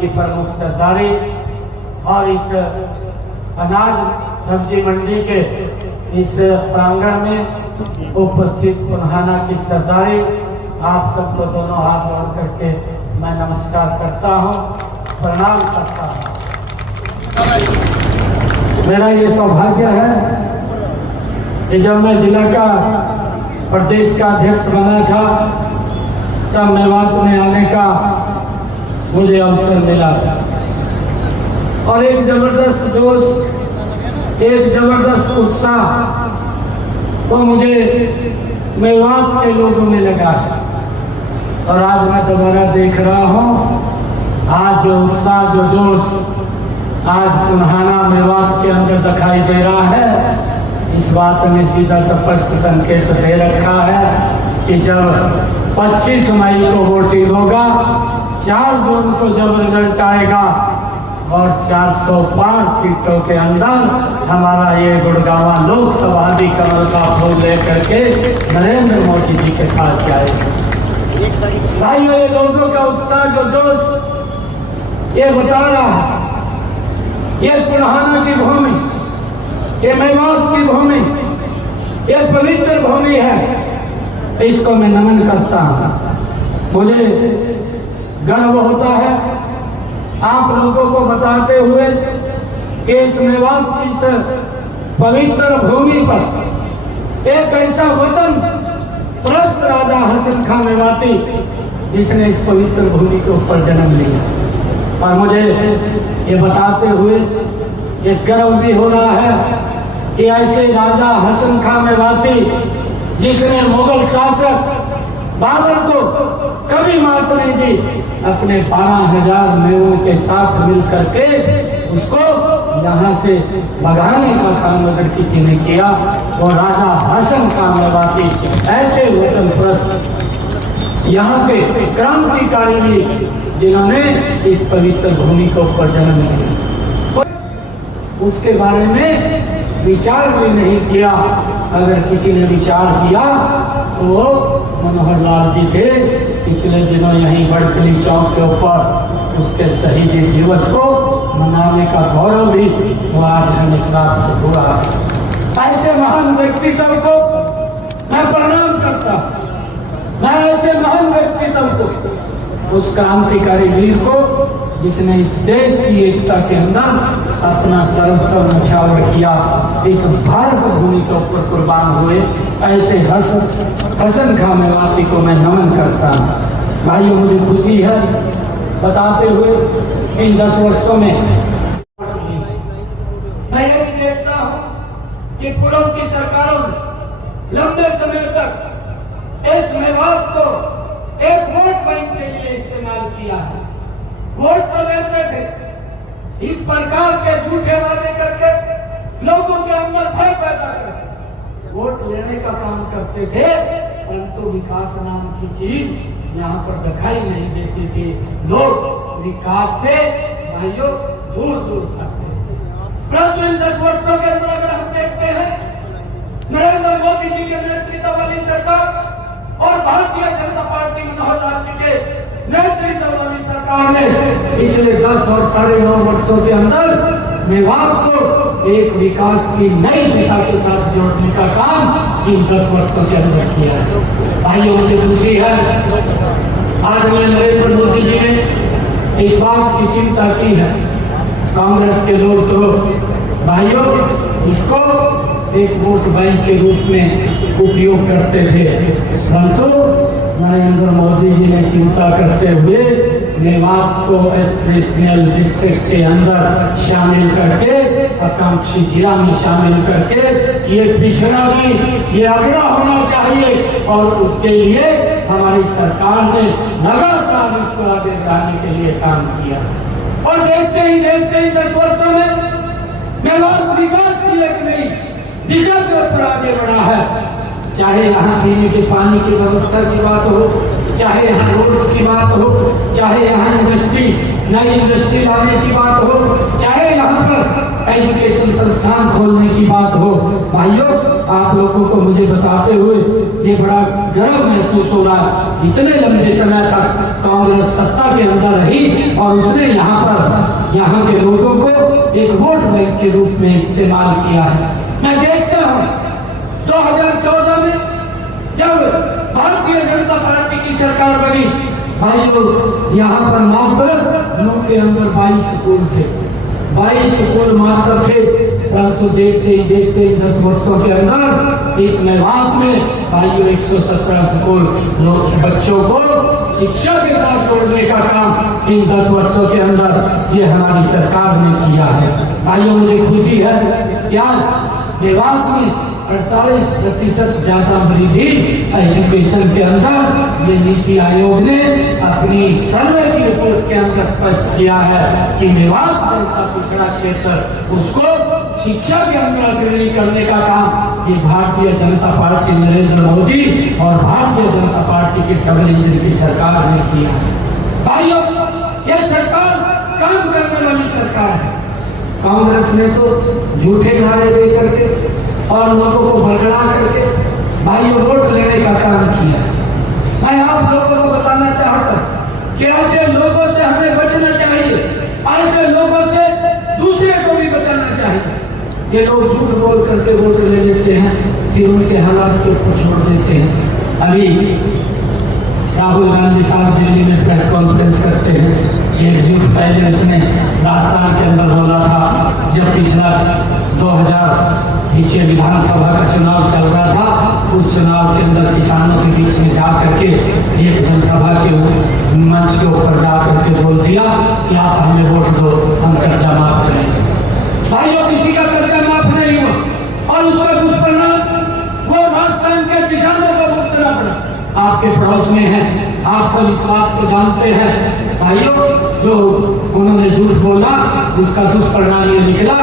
की प्रमुख सरदारी और इस अनाज सब्जी मंडी के इस प्रांगण में उपस्थित पुनहाना की सरदारी, आप सबको दोनों हाथ जोड़ करके मैं नमस्कार करता हूँ, प्रणाम करता हूँ। मेरा ये सौभाग्य है कि जब मैं जिला का प्रदेश का अध्यक्ष बना था तब मेवात में आने का मुझे अवसर मिला था और एक जबरदस्त जोश, एक जबरदस्त उत्साह वो मुझे मेवात के लोगों में लगा और आज मैं दोबारा देख रहा हूँ, आज जो उत्साह, जो जोश आज पुनहाना मेवात के अंदर दिखाई दे रहा है, इस बात में सीधा स्पष्ट संकेत दे रखा है कि जब 25 मई को वोटिंग होगा, 4 जून को जब रिजल्ट आएगा और 405 सीटों के अंदर हमारा ये गुड़गांवा लोकसभा भी कमल का फूल लेकर के नरेंद्र मोदी जी के पास जाएगा। भाइयों, ये लोगों का उत्साह, जो जोश ये बता रहा है, ये पुनहाना की भूमि, ये मेवात की भूमि, ये पवित्र भूमि है, इसको मैं नमन करता हूँ। मुझे गर्व होता है आप लोगों को बताते हुए कि इस मेवात की इस पवित्र भूमि पर एक ऐसा वतन प्रस्त राजा हसन खां मेवाती जिसने इस पवित्र भूमि के ऊपर जन्म लिया, और मुझे ये बताते हुए एक गर्व भी हो रहा है कि ऐसे राजा हसन खां मेवाती जिसने मुगल शासक बाबर को कभी मात नहीं दी, अपने 12,000 मेवों के साथ मिलकर के उसको यहाँ से भगाने का काम अगर किसी ने किया, वो राजा हसन खां मेवाती ऐसे वतन प्रस्त यहाँ के क्रांतिकारी भी जिन्होंने इस पवित्र भूमि के ऊपर जन्म लिया, उसके बारे में विचार भी नहीं किया। अगर किसी ने विचार किया तो वो मनोहर लाल जी थे, पिछले दिनों यहीं बड़खली चौक के ऊपर उसके शहीदी दिवस को मनाने का गौरव भी वो आज हमें प्राप्त हुआ। ऐसे महान व्यक्तित्व को मैं प्रणाम करता हूँ, मैं ऐसे महान व्यक्तित्व को, उस क्रांतिकारी वीर को जिसने इस देश की एकता के अंदर अपना सर्वस्व न्यौछावर किया, इस भारत भूमि के ऊपर कुर्बान हुए, ऐसे हसन खां मेवाती को मैं नमन करता हूँ। भाइयों, मुझे खुशी है बताते हुए इन 10 वर्षों में मैं ये भी देखता हूँ कि पूर्व की सरकारों ने लंबे समय तक इस मेवात को एक वोट बैंक के लिए इस्तेमाल किया है। वोट तो लेते थे, इस प्रकार के झूठे वादे करके लोगों के अंदर भय पैदा करके वोट लेने का काम करते थे, परंतु विकास नाम की चीज यहाँ पर दिखाई नहीं देती थी। लोग विकास से भाइयों दूर दूर भागते थे। परंतु इन 10 वर्षों के अंदर अगर हम देखते हैं, नरेंद्र मोदी जी के नेतृत्व वाली सरकार और भारतीय जनता पार्टी मनोहर लाल जी के नेतृत्व वाली सरकार ने पिछले 10 और 9.5 वर्षों के अंदर मेवात को एक विकास की नई दिशा के साथ जोड़ने का काम इन 10 वर्षों के अंदर किया है। भाइयों, मुझे खुशी है आज मैं नरेंद्र मोदी जी ने इस बात की चिंता की है। कांग्रेस के लोग तो भाइयों इसको एक वोट बैंक के रूप में उपयोग करते थे, परंतु नरेंद्र मोदी जी ने चिंता करते हुए मेवात को स्पेशल डिस्ट्रिक्ट के अंदर शामिल करके, आकांक्षी जिला में शामिल करके, ये पिछड़ा नहीं, ये अगड़ा होना चाहिए, और उसके लिए हमारी सरकार ने लगातार इसको आगे बढ़ाने के लिए काम किया। और देखते ही 10 वर्षों में मेवात विकास की एक नई दिशा के ऊपर आगे बढ़ा है। चाहे यहाँ पीने के पानी की व्यवस्था की बात हो, चाहे यहाँ रोड्स की बात हो, चाहे यहाँ इंडस्ट्री, नई इंडस्ट्री लाने की बात हो, चाहे यहाँ पर एजुकेशन संस्थान खोलने की बात हो। भाइयों, आप लोगों को मुझे बताते हुए ये बड़ा गर्व महसूस हो रहा है। इतने लंबे समय तक कांग्रेस सत्ता के अंदर रही और उसने यहाँ पर यहाँ के लोगों को एक वोट बैंक के रूप में इस्तेमाल किया है। मैं देखता हूँ 2014 में जब भारतीय जनता पार्टी की सरकार बनी, भाइयों यहाँ पर मात्र लोगों के अंदर 22 स्कूल थे, 22 स्कूल मात्र थे। परंतु देखते ही 10 वर्षों के अंदर इस मेवात में भाइयों 117 स्कूल बच्चों को शिक्षा के साथ जोड़ने का काम इन 10 वर्षों के अंदर ये हमारी सरकार ने किया है। भाइयों, मुझे खुशी है कि आज मेवात में 48% ज्यादा वृद्धि एजुकेशन के अंदर ये नीति आयोग ने अपनी सर्वे की रिपोर्ट के अंदर स्पष्ट किया है कि मेवात जैसा पिछड़ा क्षेत्र उसको शिक्षा के अंदर अग्रणी करने का काम ये भारतीय जनता पार्टी नरेंद्र मोदी और भारतीय जनता पार्टी की डबल इंजन की सरकार ने किया है। भाइयों, ये सरकार काम करने वाली सरकार है। कांग्रेस ने तो झूठे नारे दे करके और लोगों को बरगला करके भाइयों वोट लेने का काम किया। मैं आप लोगों को बताना चाहता हूं कि ऐसे लोगों से हमें बचना चाहिए, ऐसे लोगों से दूसरे को भी बचाना चाहिए। ये लोग झूठ बोल करके वोट ले लेते हैं, फिर उनके हालात के ऊपर छोड़ देते हैं। अभी राहुल गांधी साहब दिल्ली में प्रेस कॉन्फ्रेंस करते हैं। एक झूठ पहले उसने राजस्थान के अंदर बोला था, जब पिछला 2000 पीछे विधानसभा का चुनाव चल रहा था, उस चुनाव के अंदर किसानों के बीच में जा करके एक जनसभा के मंच के ऊपर जा करके बोल दिया कि आप हमें वोट दो, हम कर्जा माफ करेंगे। भाइयों, किसी का कर्जा माफ नहीं हुआ और उसका दुष्परिणाम वो राजस्थान के किसानों को भुगतना पड़ा। आपके पड़ोस में है, आप सब इस बात को जानते हैं। भाइयों, जो उन्होंने झूठ बोला उसका दुष्परिणाम ये निकला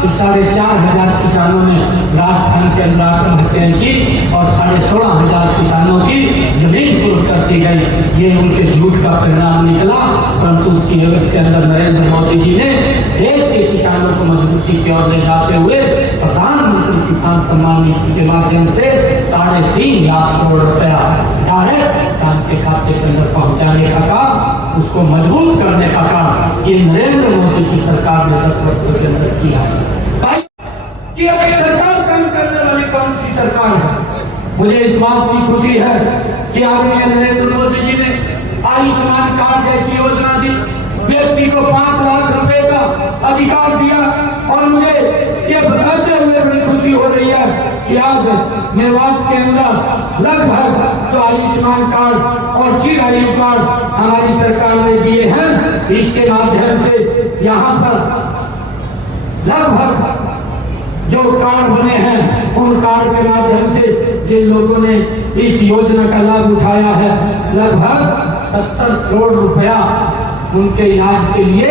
कि 4,500 किसानों ने राजस्थान के अंदर आत्महत्याएं की और 16,500 किसानों की जमीन कुर्क कर दी गई। ये उनके झूठ का परिणाम निकला। परंतु उसकी एवज के अंदर नरेंद्र मोदी जी ने देश के किसानों को मजबूती की ओर ले जाते हुए प्रधानमंत्री किसान सम्मान निधि के माध्यम से 3.5 लाख करोड़ रुपया डायरेक्ट किसान के खाते के अंदर पहुंचाने का काम, उसको मजबूत करने का काम ये नरेंद्र मोदी की सरकार ने 10 वर्षों के अंदर किया है। कि अब सरकार काम करने वाली कौन सी सरकार है? मुझे इस बात की खुशी है कि आदरणीय नरेंद्र मोदी जी ने आयुष्मान कार्ड जैसी योजना दी, व्यक्ति को 5 लाख रुपए का अधिकार दिया। और मुझे ये बताते हुए बड़ी खुशी हो रही है कि आज मेवात के अंदर लगभग जो आयुष्मान कार्ड और चिरायु कार्ड हमारी सरकार ने दिए हैं, इसके माध्यम से यहाँ पर लगभग जो कार्ड बने हैं उन कार्ड के माध्यम से जिन लोगों ने इस योजना का लाभ उठाया है, लगभग 70 करोड़ रुपया उनके इलाज के लिए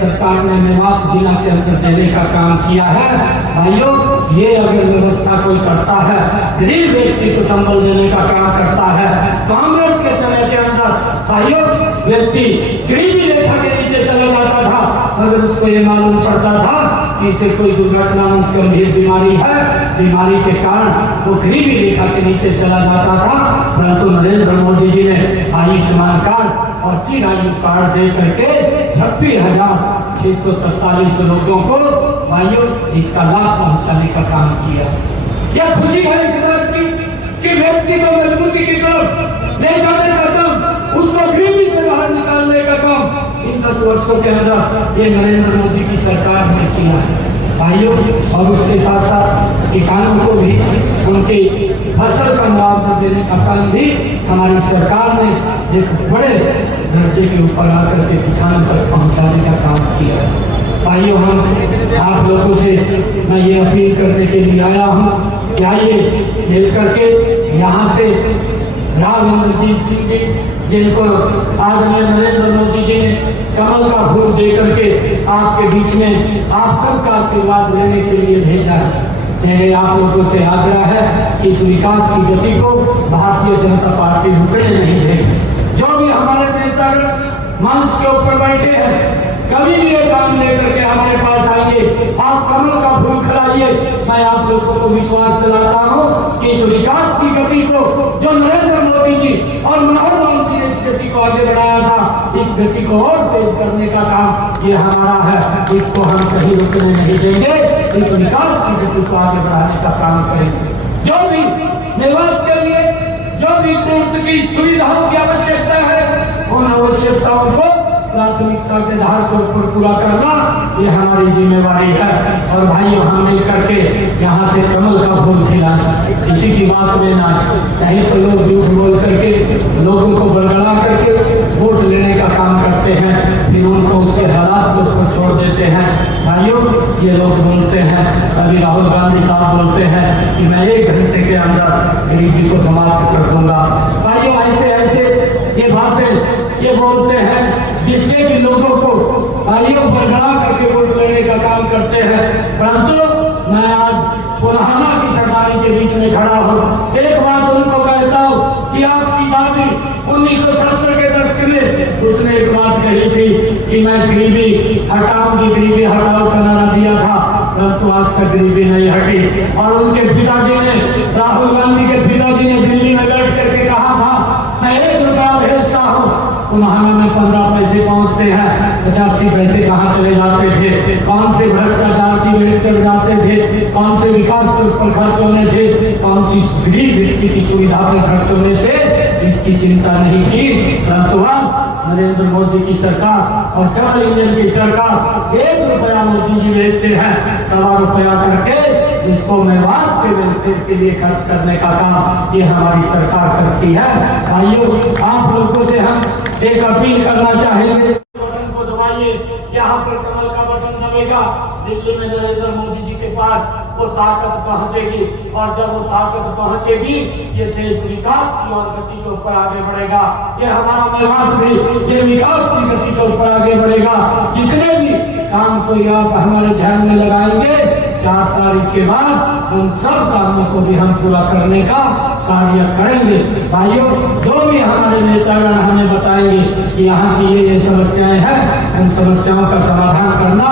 सरकार ने मेवात जिला के अंदर देने का काम किया है। भाइयों, ये अगर व्यवस्था कोई करता है, गरीब व्यक्ति को संबल देने का काम करता है। कांग्रेस के समय के अंदर भाइयों व्यक्ति गरीबी रेखा के नीचे चला जाता था, अगर उसको ये मालूम पड़ता था कि इसे कोई दुर्घटना में गंभीर बीमारी है, बीमारी के कारण वो गरीबी रेखा के नीचे चला जाता था। परंतु नरेंद्र मोदी जी ने आयुष्मान कार्ड और चिरायु कार्ड दे करके 26,643 लोगों को भाइयों इसका लाभ पहुंचाने का काम किया। यह खुशी है इस बात की कि व्यक्ति को मजबूती की तरफ ले जाने का काम, उसको गरीबी से बाहर निकालने का काम इन 10 वर्षों के अंदर ये नरेंद्र मोदी की सरकार ने किया है। भाइयों, और उसके साथ साथ किसानों को भी उनकी फसल का मुआवजा देने का काम भी हमारी सरकार ने एक बड़े दर्जे के ऊपर आकर के किसानों तक पहुंचाने का काम किया है। भाइयों, हम आप लोगों से मैं ये अपील करने के लिए आया हूँ कि आइए मिल करके यहाँ से राव इंद्रजीत सिंह जी, जिनको आदरणीय नरेंद्र मोदी जी ने कमल का फूल दे करके आपके बीच में आप सबका आशीर्वाद लेने के लिए भेजा है। मेरे आप लोगों से आग्रह है कि इस विकास की गति को भारतीय जनता पार्टी रुकने नहीं देगी। जो भी हमारे नेता मंच के ऊपर बैठे हैं, कभी भी ये काम लेकर के हमारे विश्वास दिलाता हूँ कि इस विकास की गति को जो नरेंद्र मोदी जी और मनोहर लाल जी ने इस गति को आगे बढ़ाया था, इस गति को और तेज करने का काम ये हमारा है। इसको हम कहीं रुकने नहीं देंगे, इस विकास की गति को आगे बढ़ाने का काम करेंगे। जो भी मेवात के लिए जो भी पूर्ति की सुविधाओं की आवश्यकता है, उन आवश्यकताओं को प्राथमिकता के आधार पर पूरा करना ये हमारी जिम्मेवारी है। और भाइयों, हम मिलकर के यहाँ से कमल का फूल खिलाएं, किसी की बात में ना। कहीं तो लोग झूठ बोल करके लोगों को बड़बड़ा करके वोट लेने का काम करते हैं, फिर उनको उसके हालात के ऊपर छोड़ देते हैं। भाइयों, ये लोग बोलते हैं, अभी राहुल गांधी साहब बोलते हैं कि मैं 1 घंटे के अंदर गरीबी को समाप्त कर दूंगा। भाइयों, ऐसे ऐसे ये बातें ये बोलते हैं जिससे कि लोगों को भाइयों बरगड़ा करके वोट लेने का काम करते हैं। परंतु मैं आज पुराना की सरकारी के बीच में खड़ा हूँ, एक बात उनको कहता हूँ कि आपकी दादी 1970 के दशक में उसने एक बात कही थी कि मैं गरीबी हटाऊंगी, गरीबी हटाओ का नारा दिया था, परंतु आज तक गरीबी नहीं हटी। और उनके पिताजी ने, राहुल गांधी के पिताजी ने दिल्ली में बैठ करके कहा था, मैं 1 रुपया भेजता हूँ, पुनहाना में 15 पैसे पहुंचते हैं, 85 पैसे कहाँ चले जाते थे, कौन से भ्रष्टाचार की भेंट चढ़ जाते थे, कौन से विकास पर खर्च होने थे, कौन सी गरीब व्यक्ति की सुविधा पर खर्च होने थे, इसकी चिंता नहीं की। परंतु आज नरेंद्र मोदी की सरकार और डबल इंजन की सरकार 1 रुपया मोदी जी भेजते हैं, 1.25 रुपया करके इसको मेवात के वेलफेयर के लिए खर्च करने का काम ये हमारी सरकार करती है। भाइयों, आप लोगों से हम एक अपील करना चाहेंगे, बटन को दबाइए, यहाँ पर कमल का बटन दबेगा, दिल्ली में नरेंद्र मोदी जी के पास वो ताकत पहुंचेगी, और जब वो ताकत पहुंचेगी ये देश विकास की और गति के ऊपर आगे बढ़ेगा। ये हमारा मेवात भी ये विकास की गति के ऊपर आगे बढ़ेगा। जितने भी काम को आप हमारे ध्यान में लगाएंगे, 4 तारीख के बाद उन सब कामों को भी हम पूरा करने का कार्य करेंगे। भाइयों, जो भी हमारे नेतागण हमें बताएंगे कि यहाँ की ये समस्याएं हैं, उन समस्याओं का समाधान करना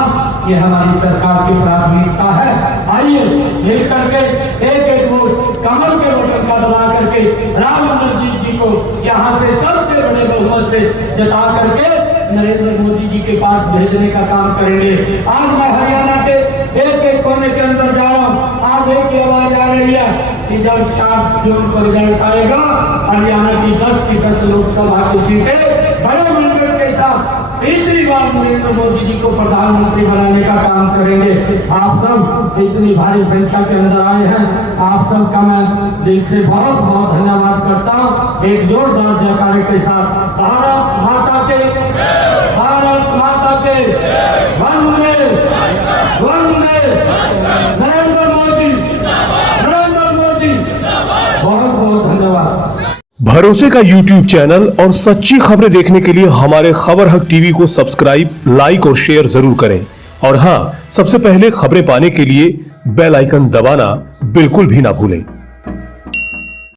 ये हमारी सरकार की प्राथमिकता है। आइए मिल करके एक वोट कमल के बटन का दबा करके रामचंद्र जी को यहाँ से सबसे बड़े बहुमत से जता करके नरेंद्र मोदी जी के पास भेजने का काम करेंगे। आज मैं हरियाणा के एक कोने के अंदर जा रहा हूँ, आज एक ही आवाज आ रही है कि जब 4 जून को रिजल्ट आएगा, हरियाणा की 10 की 10 लोकसभा की सीटें बड़े मंडल के साथ तीसरी बार नरेंद्र मोदी जी को प्रधानमंत्री बनाने का काम करेंगे। आप सब इतनी भारी संख्या के अंदर आए हैं, आप सबका मैं दिल से बहुत बहुत धन्यवाद करता हूँ। एक जोरदार जयकारे के साथ भारत माता के, भारत माता के वंदे वंदे, नरेंद्र मोदी, नरेंद्र मोदी, बहुत बहुत धन्यवाद। भरोसे का YouTube चैनल और सच्ची खबरें देखने के लिए हमारे खबर हक टीवी को सब्सक्राइब, लाइक और शेयर जरूर करें। और हां, सबसे पहले खबरें पाने के लिए बेल आइकन दबाना बिल्कुल भी ना भूलें।